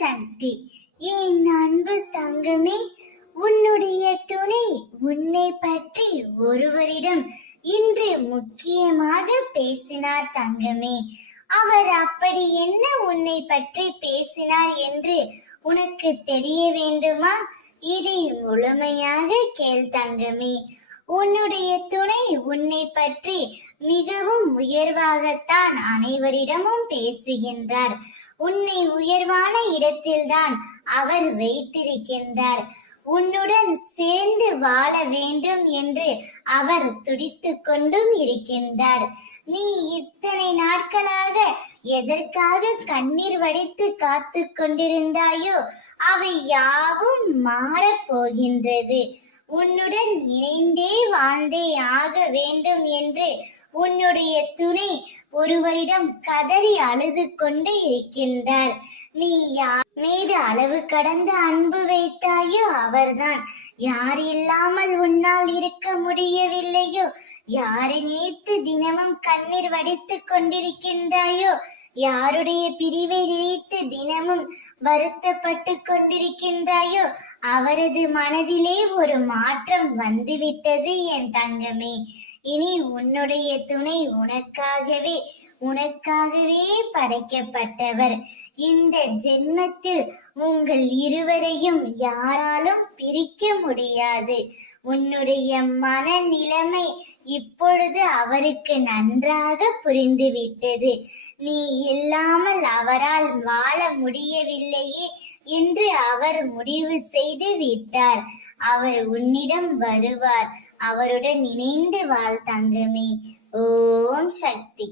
சக்தி. என் அன்பு தங்கமே, உன்னுடைய துணை உன்னை பற்றி ஒருவரிடம் இன்று முக்கியமாக பேசினார் தங்கமே. அவர் அப்படி என்ன உன்னை பற்றி பேசினார் என்று உனக்கு தெரிய வேண்டுமா? இதை முழுமையாக கேள் தங்கமே. உன்னுடைய துணை உன்னை பற்றி மிகவும் உயர்வாகத்தான் அனைவரிடமும் பேசுகின்றார். உன்னை உயர்வான இடத்தில்தான் அவர் வைத்திருக்கின்றார். உன்னுடன் சேர்ந்து வாழ வேண்டும் என்று அவர் துடித்துக் கொண்டும் இருக்கின்றார். நீ இத்தனை நாட்களாக எதற்காக கண்ணீர் வடித்து காத்து கொண்டிருந்தாயோ அவை யாவும் மாறப்போகின்றது. உன்னுடன் இணைந்தே வாழ்ந்தே ஆக வேண்டும் என்று உன்னுடைய துணை ஒருவரிடம் கதறி அழுது கொண்டு இருக்கின்றார். நீ யார் மீது அளவு கடந்த அன்பு வைத்தாயோ அவர்தான். யார் இல்லாமல் உன்னால் இருக்க முடியவில்லையோ, யாரை நினைத்து தினமும் கண்ணீர் வடித்துக் கொண்டிருக்கின்றாயோ, யாருடைய பிரிவை நினைத்து தினமும் வருத்தப்பட்டு கொண்டிருக்கின்றாயோ அவரது மனதிலே ஒரு மாற்றம் வந்துவிட்டது என் தங்கமே. இனி உன்னுடைய துணை உனக்காகவே படைக்கப்பட்டவர். இந்த ஜென்மத்தில் உங்கள் இருவரையும் யாராலும் பிரிக்க முடியாது. உன்னுடைய மனநிலைமை இப்பொழுது அவருக்கு நன்றாக புரிந்துவிட்டது. நீ இல்லாமல் அவரால் வாழ முடியவில்லையே என்று அவர் முடிவு செய்து விட்டார். அவர் உன்னிடம் வருவார். அவருடன் இணைந்து வாழ் தங்கமே. ஓம் சக்தி.